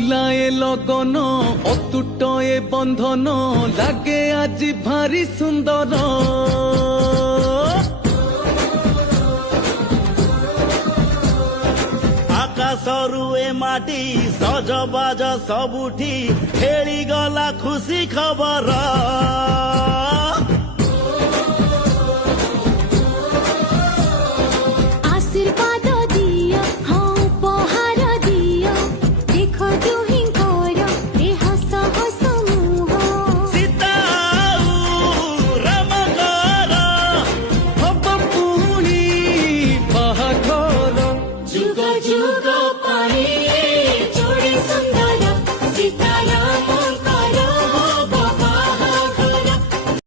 बुलाए लगन अतुट ए बंधन लागे आज भारी सुंदर आकाशरू ए माटी सजबाज सबुठी खेली गला खुशी खबर।